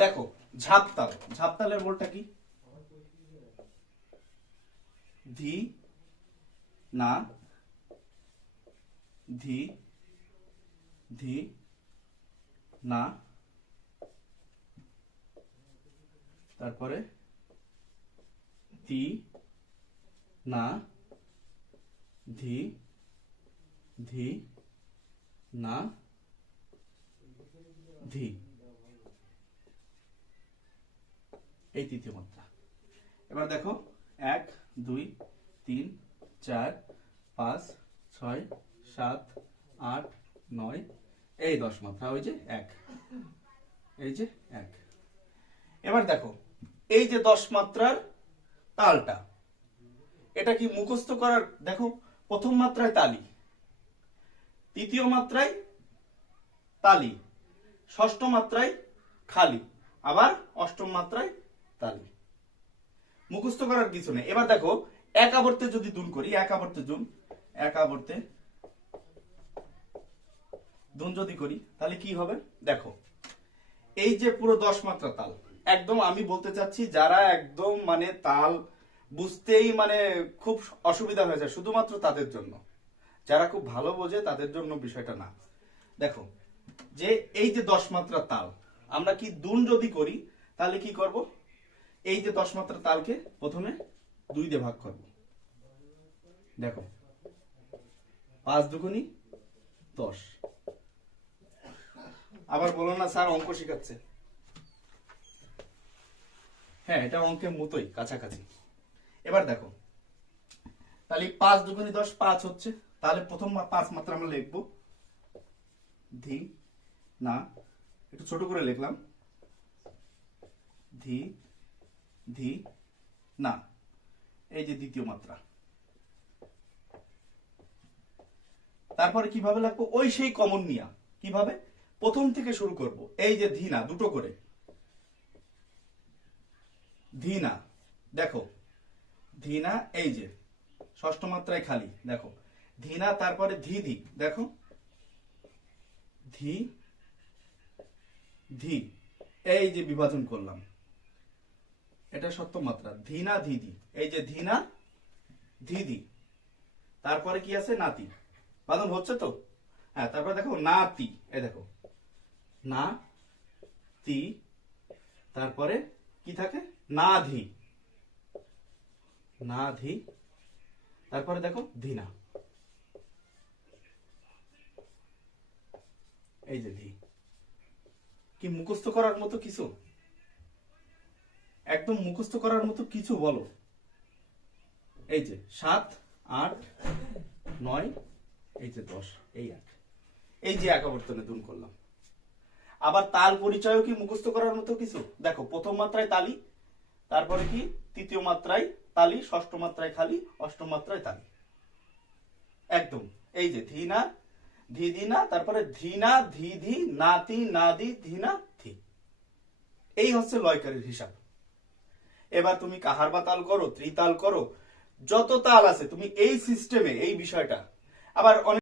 দেখো ঝাপতাল, ঝাপতালের বলটা কি? ধি না ধি ধি না, তারপরে তি না ধি ধি না ধি, এই তৃতীয় মাত্রা। এবার দেখো 1 2 3 4 5 6 7 8 9, এই 10 মাত্রা, ওই যে 1, এই যে 1। এবার দেখো এই যে 10 মাত্রার তালটা, এটা কি মুখস্থ করার? দেখো প্রথম মাত্রায় তালি, তৃতীয় মাত্রায় তালি, ষষ্ঠ মাত্রায় খালি, আবার অষ্টম মাত্রায় তালি। মুখস্থ করার কিছু নেই। এবার দেখো এক আবর্তে যদি দুন করি, এক আবর্তে জুন, এক আবর্তে দুন যদি করি তাহলে কি হবে? দেখো এই যে পুরো 10 মাত্রা তাল, একদম আমি বলতে চাচ্ছি যারা একদম মানে তাল বুঝতেই মানে খুব অসুবিধা হয়ে যায়, শুধুমাত্র তাদের জন্য, যারা খুব ভালো বোঝে তাদের জন্য বিষয়টা না। দেখো যে এই যে 10 মাত্রা তাল, আমরা কি দুন যদি করি তাহলে কি করব? এই যে 10 মাত্রা তালকে প্রথমে 2 দিয়ে ভাগ করব। দেখো 5 দুগুনি 10। আবার বলো না স্যার অঙ্ক শেখাচ্ছে। হ্যাঁ, এটা অঙ্কের মতোই কাছাকাছি। এবার দেখো তাহলে 5 দুগুনি 10, 5 হচ্ছে। তাহলে প্রথম 5 মাত্রা আমরা লিখব ধি না, একটু ছোট করে লিখলাম, ধি ধি না, এই যে দ্বিতীয় মাত্রা। তারপরে কিভাবে লিখবো? ওই সেই কমন নিয়া, কিভাবে? প্রথম থেকে শুরু করব। এই যে ধি না, দুটো করে ধি না, দেখো ধি না, এই যে ষষ্ঠ মাত্রায় খালি, দেখো ধি না, তারপরে ধি ধি, দেখো ধি ধি, এই যে বিভাজন করলাম, এটা সপ্তম মাত্রা, ধি না ধি ধি, এই যে ধি না ধি ধি, তারপরে কি আছে? নাতি। বাদন হচ্ছে তো? হ্যাঁ, তারপরে দেখো নাতি, এই দেখো না তি, তারপরে কি থাকে? না ধি, না ধি, তারপরে দেখো ধি না, এই যে ধি। কি মুখস্থ করার মতো কিছু? একদম মুখস্থ করার মতো কিছু বলো। এই যে 7 8 9, এই যে 10, এই 1, এই যে একাবর্তনে গুণ করলাম। আবার তাল পরিচয়ও কি মুখস্থ করার মতো কিছু? দেখো প্রথম মাত্রায় তালি, তারপরে কি তৃতীয় মাত্রায় তালি, ষষ্ঠ মাত্রায় খালি, অষ্টম মাত্রায় তালি, একদম এই যে ধি না ধি ধি না, তারপরে ধি না ধি ধি, নাতি নাদি, ধি না ধি, এই হচ্ছে লয়কারের হিসাব। এবার তুমি কাহার বা তাল করো, ত্রিতাল করো, যত তাল আছে তুমি এই সিস্টেমে এই বিষয়টা। আবার অনেক